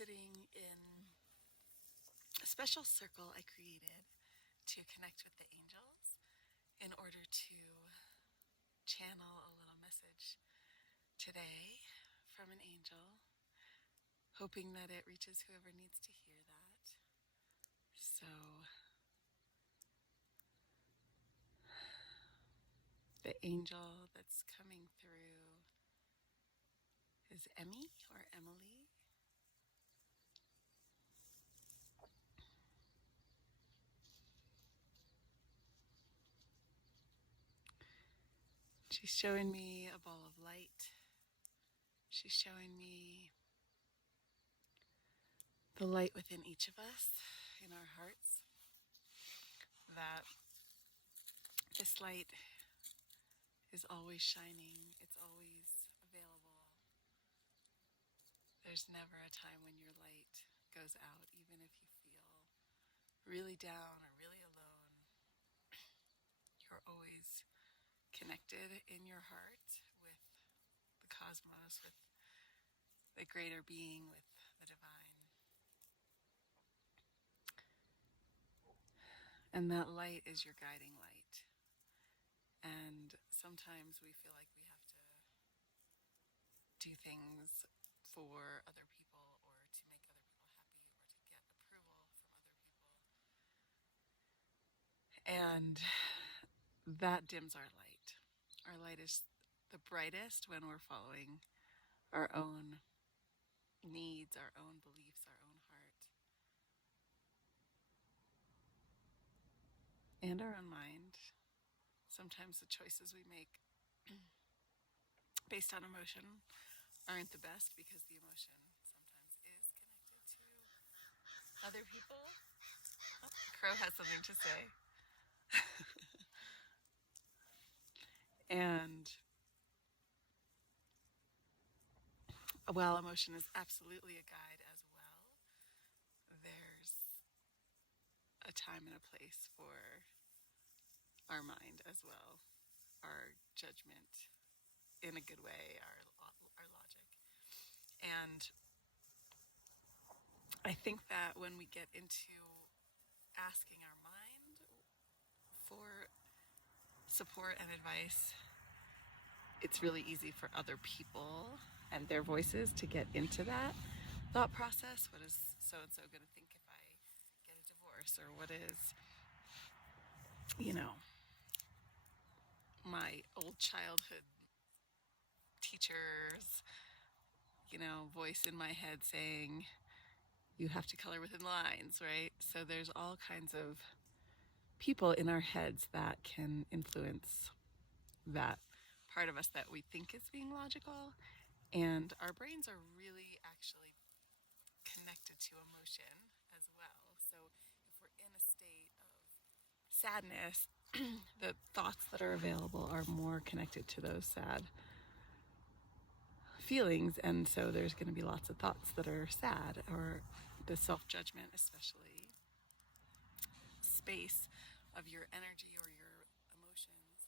sitting in a special circle I created to connect with the angels in order to channel a little message today from an angel, hoping that it reaches whoever needs to hear that. So the angel that's coming through is Emmy or Emily. She's showing me a ball of light. She's showing me the light within each of us, in our hearts, that this light is always shining, it's always available. There's never a time when your light goes out, even if you feel really down or really alone. You're always connected in your heart with the cosmos, with the greater being, with the divine. And that light is your guiding light. And sometimes we feel like we have to do things for other people or to make other people happy or to get approval from other people. And that dims our light. Our light is the brightest when we're following our own needs, our own beliefs, our own heart, and our own mind. Sometimes the choices we make based on emotion aren't the best because the emotion sometimes is connected to other people. Oh, Crow has something to say. And while emotion is absolutely a guide as well, there's a time and a place for our mind as well, our judgment in a good way, our logic. And I think that when we get into asking our mind for support and advice, it's really easy for other people and their voices to get into that thought process. What is so-and-so going to think if I get a divorce? Or what is, my old childhood teacher's, voice in my head saying, you have to color within lines, right? So there's all kinds of people in our heads that can influence that part of us that we think is being logical. And our brains are really actually connected to emotion as well. So if we're in a state of sadness, the thoughts that are available are more connected to those sad feelings. And so there's going to be lots of thoughts that are sad, or the self-judgment, especially space of your energy or your emotions.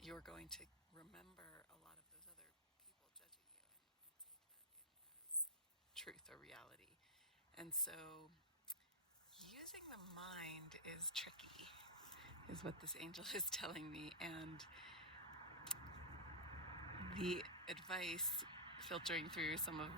You're going to remember a lot of those other people judging you and take that in as truth or reality. And so using the mind is tricky, is what this angel is telling me. And the advice filtering through some of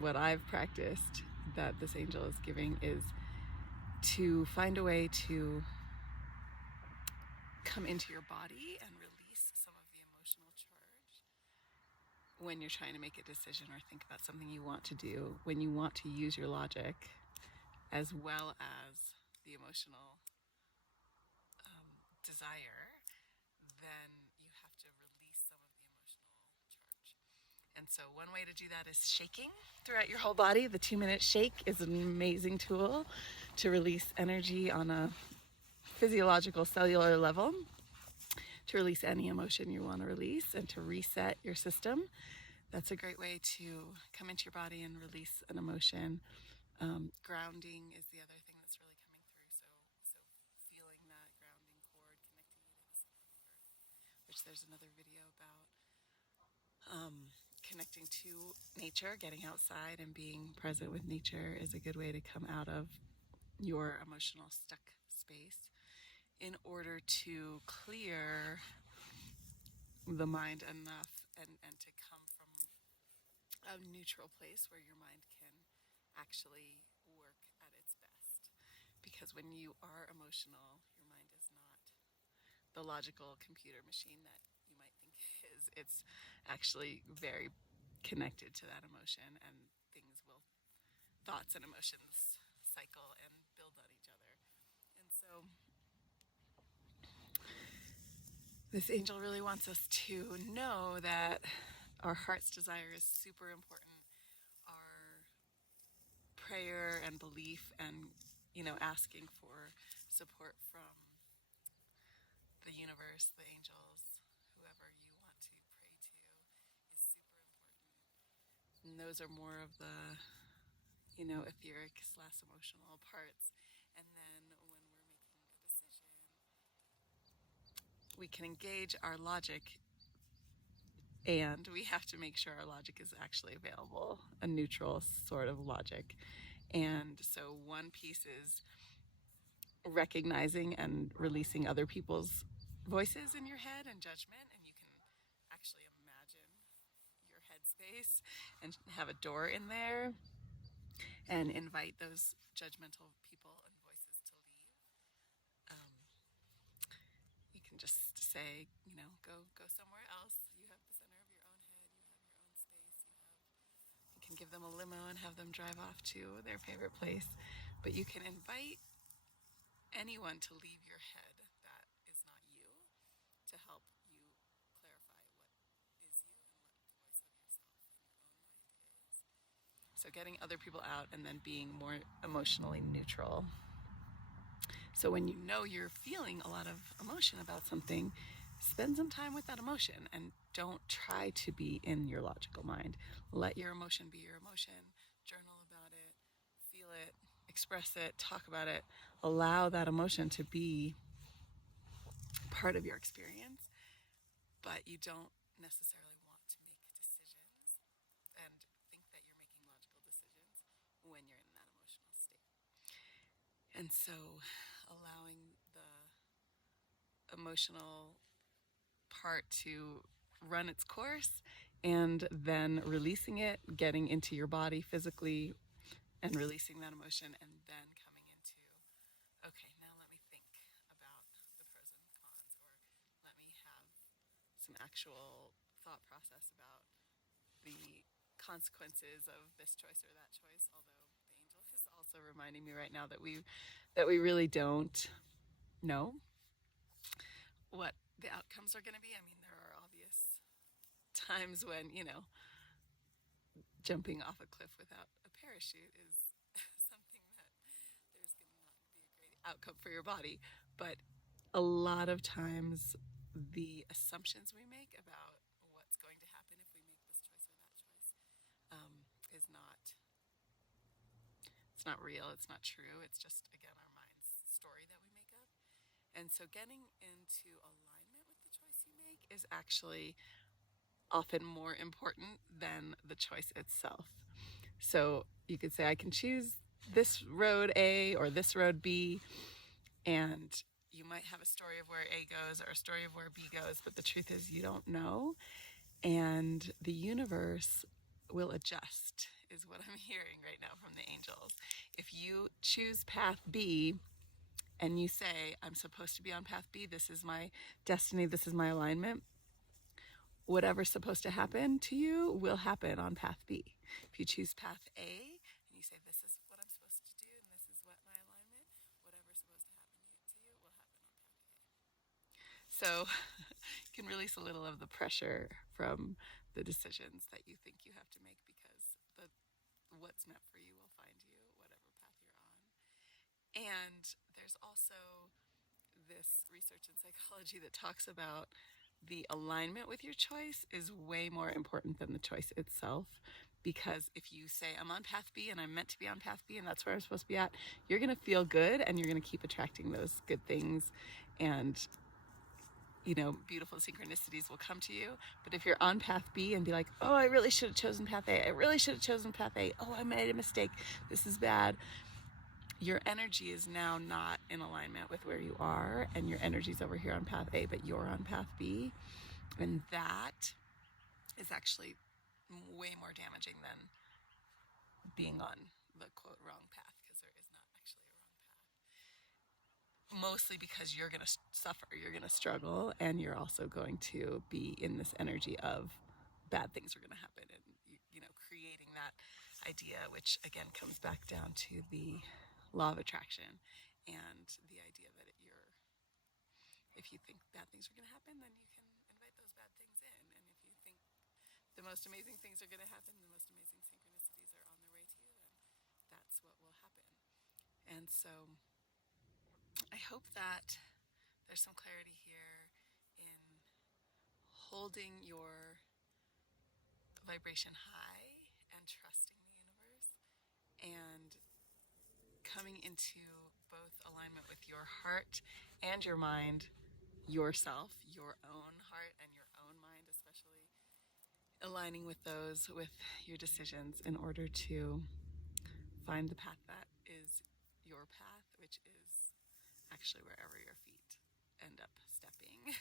what I've practiced that this angel is giving is to find a way to come into your body and release some of the emotional charge when you're trying to make a decision or think about something you want to do, when you want to use your logic as well as the emotional desire, then you have to release some of the emotional charge. And so one way to do that is shaking throughout your whole body. The 2-minute shake is an amazing tool to release energy on a physiological cellular level, to release any emotion you want to release and to reset your system. That's a great way to come into your body and release an emotion. Grounding is the other thing that's really coming through. So feeling that grounding cord connecting you to the center of the earth, which there's another video about connecting to nature, getting outside and being present with nature is a good way to come out of your emotional stuck space in order to clear the mind enough and to come from a neutral place where your mind can actually work at its best. Because when you are emotional, your mind is not the logical computer machine that you might think it is. It's actually very connected to that emotion, and thoughts and emotions cycle and build on each other. And so this angel really wants us to know that our heart's desire is super important. Our prayer and belief and, asking for support from the universe, the angels, whoever you want to pray to is super important. And those are more of the, etheric / emotional parts. And then when we're making a decision, we can engage our logic, and we have to make sure our logic is actually available, a neutral sort of logic. And so one piece is recognizing and releasing other people's voices in your head and judgment, and you can actually imagine your headspace and have a door in there and invite those judgmental people and voices to leave. You can just say, go somewhere else. You have the center of your own head. You have your own space. You can give them a limo and have them drive off to their favorite place. But you can invite anyone to leave your head that is not you, to help you clarify what is you and what the voice of yourself and your own mind is. So getting other people out and then being more emotionally neutral. So when you know you're feeling a lot of emotion about something, spend some time with that emotion and don't try to be in your logical mind. Let your emotion be your emotion. Journal about it, feel it, express it, talk about it. Allow that emotion to be part of your experience, but you don't necessarily want to make decisions and think that you're making logical decisions when you're in that emotional state. And so allowing the emotional part to run its course and then releasing it, getting into your body physically and releasing that emotion, and then coming into, okay, now let me think about the pros and cons, or let me have some actual thought process about the consequences of this choice or that choice. Although the angel is also reminding me right now that we really don't know what the outcomes are going to be. I mean, there are obvious times when, jumping off a cliff without a parachute is something that there's going to not be a great outcome for your body. But a lot of times the assumptions we make about what's going to happen if we make this choice or that choice is not, it's not real, it's not true. It's just, again, our mind's story that we make up. And so getting into alignment with the choice you make is actually often more important than the choice itself. So you could say, I can choose this road A or this road B, and you might have a story of where A goes or a story of where B goes, but the truth is you don't know. And the universe will adjust, is what I'm hearing right now from the angels. If you choose path B and you say, I'm supposed to be on path B, this is my destiny, this is my alignment, whatever's supposed to happen to you will happen on path B. If you choose path A and you say, this is what I'm supposed to do and this is what my alignment, whatever's supposed to happen to you will happen on path A. So you can release a little of the pressure from the decisions that you think you have to make, because what's meant for you will find you, whatever path you're on. And there's also this research in psychology that talks about the alignment with your choice is way more important than the choice itself. Because if you say, I'm on path B and I'm meant to be on path B and that's where I'm supposed to be at, you're going to feel good and you're going to keep attracting those good things. And beautiful synchronicities will come to you. But if you're on path B and be like, oh, I really should have chosen path A, I really should have chosen path A, oh, I made a mistake, this is bad, your energy is now not in alignment with where you are, and your energy's over here on path A, but you're on path B. And that is actually way more damaging than being on the quote wrong path, because there is not actually a wrong path. Mostly because you're going to suffer, you're going to struggle, and you're also going to be in this energy of bad things are going to happen, and creating that idea, which again comes back down to the law of attraction and the idea that if you think bad things are going to happen, then you can invite those bad things in. And if you think the most amazing things are going to happen, the most amazing synchronicities are on their way to you, then that's what will happen. And so I hope that there's some clarity here in holding your vibration high and trusting the universe, and coming into both alignment with your heart and your mind, yourself, your own heart and your own mind especially, aligning with those with your decisions in order to find the path that is your path, which is actually wherever your feet end up stepping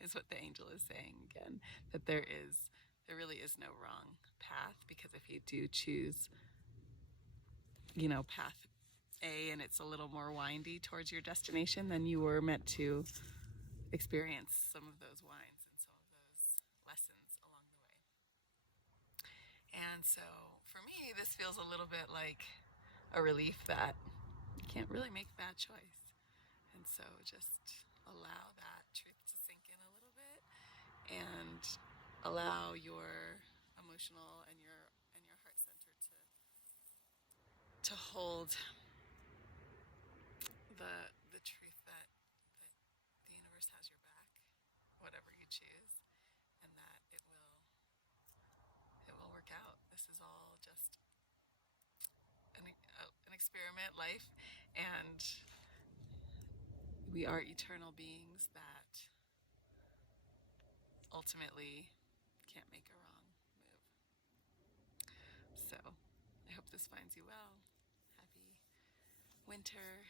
is what the angel is saying again, that there really is no wrong path, because if you do choose path A and it's a little more windy towards your destination, then you were meant to experience some of those winds and some of those lessons along the way. And so for me, this feels a little bit like a relief that you can't really make a bad choice. And so just allow that truth to sink in a little bit, and allow your emotional and your heart center to hold the truth that the universe has your back, whatever you choose, and that it will work out. This is all just an experiment life, and we are eternal beings that ultimately can't make a wrong move. So I hope this finds you well. Happy winter.